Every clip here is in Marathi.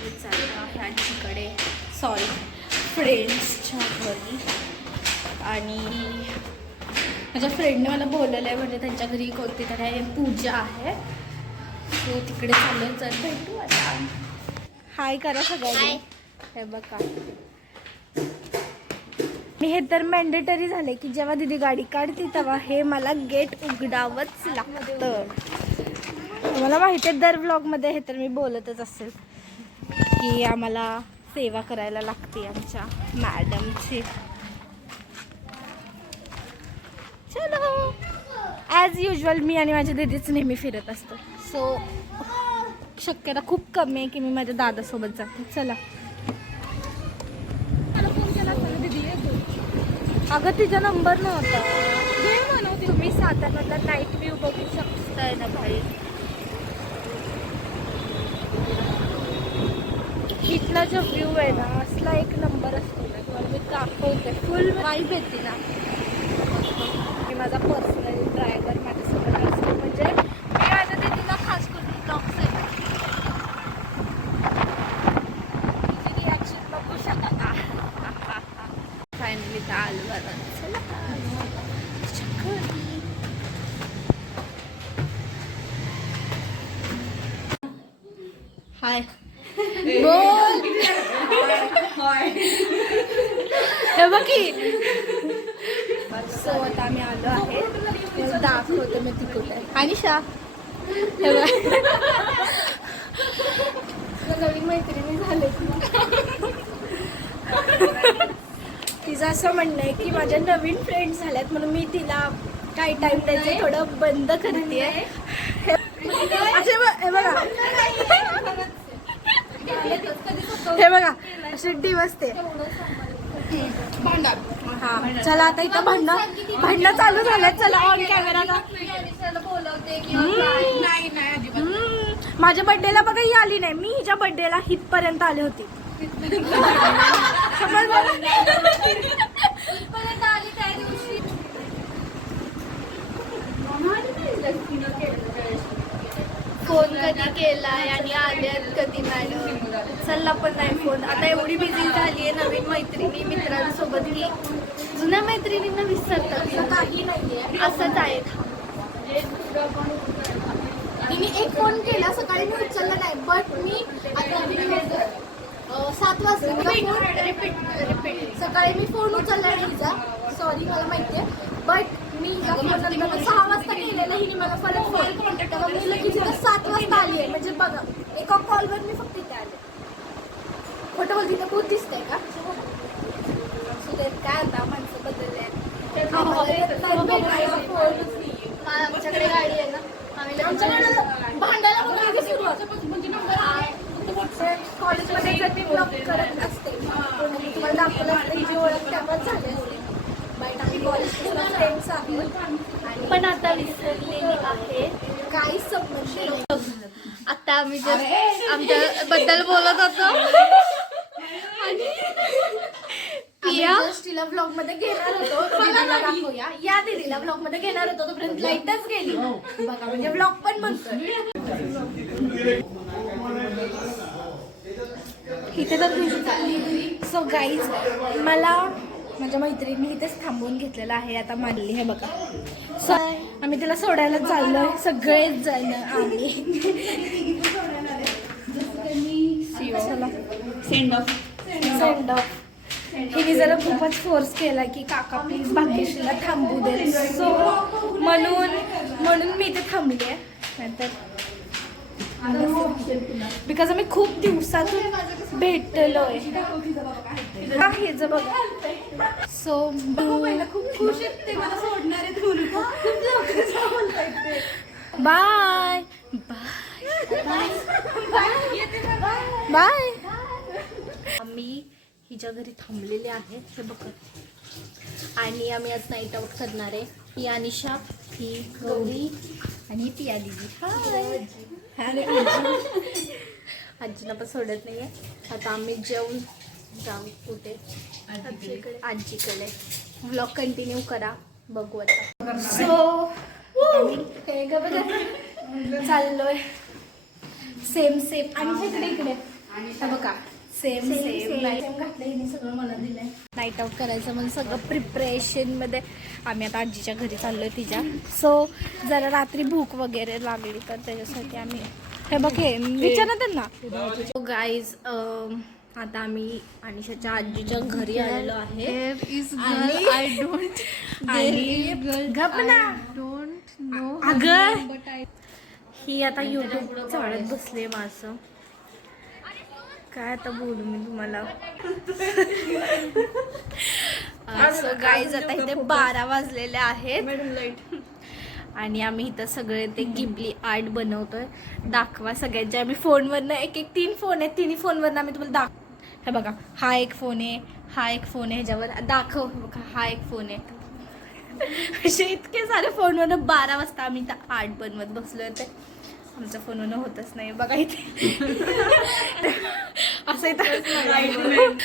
आम्ही चाललो आहे आजीकडे, सॉरी फ्रेंड्सच्या घरी. आणि माझ्या फ्रेंडने मला बोलवलं आहे, म्हणजे त्यांच्या घरी कोणती तरी पूजा आहे, सो तिकडे चाललो. चल भेटू आता. हाय करा सगळ्यांनी. हे बघा, हे तर मॅन्डेटरी झाले की जेव्हा दीदी गाडी काढते तेव्हा हे मला गेट उघडावंच लागतं. मला माहिती आहे दर व्लॉगमध्ये हे तर मी बोलतच असेल की आम्हाला सेवा करायला लागते आमच्या मॅडमची. चलो, ॲज युजल मी आणि माझ्या दीदीच नेहमी फिरत असतो, सो शक्यता खूप कमी आहे की मी माझ्या दादासोबत जाते. चला. अगं तिचा नंबर नव्हता. घे म्हणू, तुम्ही साताऱ्यामधला नाईट व्ह्यू बघू शकताय ना भाई. इथला जो व्ह्यू आहे ना असला एक नंबर असतो ना, तुम्हाला मी दाखवते. फुल वाईब येते ना. मी माझा पर्सनल ड्रायव्हर माझ्यासोबत असतो, म्हणजे मी माझ्या दीदीला खास करून ब्लॉगसाठी तिची रिॲक्शन बघू शकता. फायनली तर आलो बरं. चला हाय बोल. हे बघ की. सो आता आम्ही आलो आहे, दाखवते मी ती कुठे आहे. अनिशा हे बघ, नवीन मैत्रिणी झाले. तिचं असं म्हणणं आहे की माझ्या नवीन फ्रेंड्स झाल्यात म्हणून मी तिला काही टाइम द्यायचं थोडं बंद करते. हे बघा अशी दिवसते. हा चला आता इथं भांडणं चालू झालं. चला ऑन कॅमेरा. माझ्या बर्थडेला बघा ही आली नाही, मी हिच्या बर्थडेला हितपर्यंत आले होते. फोन कधी केलाय आणि आल्यात कधी मॅडम, चल्ला पण नाही फोन. आता एवढी बिझी झाली आहे नवीन मैत्रिणी मित्रांसोबत की जुन्या मैत्रिणींना विसरतात. काही नाहीये, असंच आहे. तिने एक फोन केला सकाळी, मी उचलला नाही, बट मी आता 7 वाजता रिपीट सकाळी मी फोन उचलला नाही हिचा. सॉरी, मला माहिती आहे, बट मी हिचा फोन नंतर 6 वाजता केलेला, हिने मला परत फोन. तेव्हा मी लगेच 7 वाजता आली आहे. म्हणजे बघा, एका कॉलवर मी फक्त इथे आले. खोटं बोलते तर खूप दिसतंय का? काय आता माणसं बदलले. आमच्याकडे गाडी आहे ना, आम्ही भांडायला कॉलेजमध्ये कधी ब्लॉग करत असते. तुम्हाला दाखवलं असते हिची ओळख तेव्हाच झाली असते. बट आम्ही कॉलेजला फ्रेंड्स आहोत पण आता विसरलेली आहे. काहीच संबंध नाही. आता आम्ही जस्ट आमच्या बद्दल बोलत होतो आणि पिया तिला ब्लॉग मध्ये घेणार होतो. दीदीला दाखवूया, या दीदीला ब्लॉग मध्ये घेणार होतो, तोपर्यंत लाईटच गेली. बघा म्हणजे ब्लॉग पण म्हणतोय इथे तर. सो गाईज, मला माझ्या मैत्रिणी इथेच थांबवून घेतलेलं आहे. आता मानली हे बघा. सो आम्ही तिला सोडायला चाललोय सगळेच जण. आम्ही सेंड ऑफ. हिने जरा खूपच फोर्स केला की काका प्लीज भाग्यश्रीला थांबू दे. सो म्हणून मी इथे थांबली आहे. नंतर बिकॉज आम्ही खूप दिवसातून भेटलोय. हेच बघा. सो खूप खुश आहेत मला सोडणार आहेत. Bye bye. आम्ही हिच्या घरी थांबलेले आहे हे बघा. आणि आम्ही आज नाईट आउट करणार आहे. ही अनिशा, ही गौरी आणि ही पिया दिदी. हाय. आजीला पण सोडत नाहीये. आता आम्ही जेवून जाऊ कुठे, आजीकडे. व्लॉग कंटिन्यू करा, बघू आता. सो आम्ही चाललोय सेम आणि इकडे बघा सेम घातलं हिने सगळं मला दिलंय. नाईट आउट करायचं म्हणून सगळं प्रिपरेशनमध्ये आम्ही आता आजीच्या घरी चाललोय तिच्या. सो जरा रात्री भूक वगैरे लागली तर त्याच्यासाठी आम्ही हे बघे विचारा त्यांना. गाईज आता आम्ही अनिशाच्या आजीच्या घरी आलेलो आहे. अगं ही आता युट्यूब चालत बसले माझं. काय आता बोलू मी तुम्हाला. सो गाईज आता इथे 12 वाजलेले आहेत आणि आम्ही इथं सगळे ते गिबली आर्ट बनवतोय. दाखवा सगळ्यांच्या. आम्ही फोनवरनं एक 3 फोन आहेत. 3 फोनवरनं आम्ही तुम्हाला हे बघा हा एक फोन आहे, हा एक फोन आहे, ह्याच्यावर दाखव बघा हा एक फोन आहे. असे इतके सारे फोनवरनं 12 वाजता आम्ही इथं आर्ट बनवत बसलो. ते आमच्या फोनवरनं होतच नाही बघा इथे. असं इथं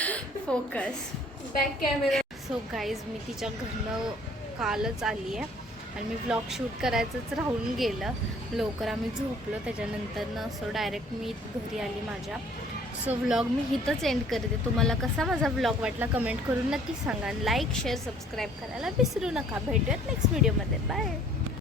focus back camera. So guys मी तिच्या घरनं कालच आली आहे आणि मी व्लॉग शूट करायचंच राहून गेलं. लवकर आम्ही झोपलो त्याच्यानंतर सो डायरेक्ट मी घरी आली माझ्या. सो व्लॉग मी इथंच एंड करते. तुम्हाला कसा माझा व्लॉग वाटला कमेंट करून नक्की सांगा. लाईक शेअर सबस्क्राईब करायला विसरू नका. भेटूयात नेक्स्ट व्हिडिओमध्ये. बाय.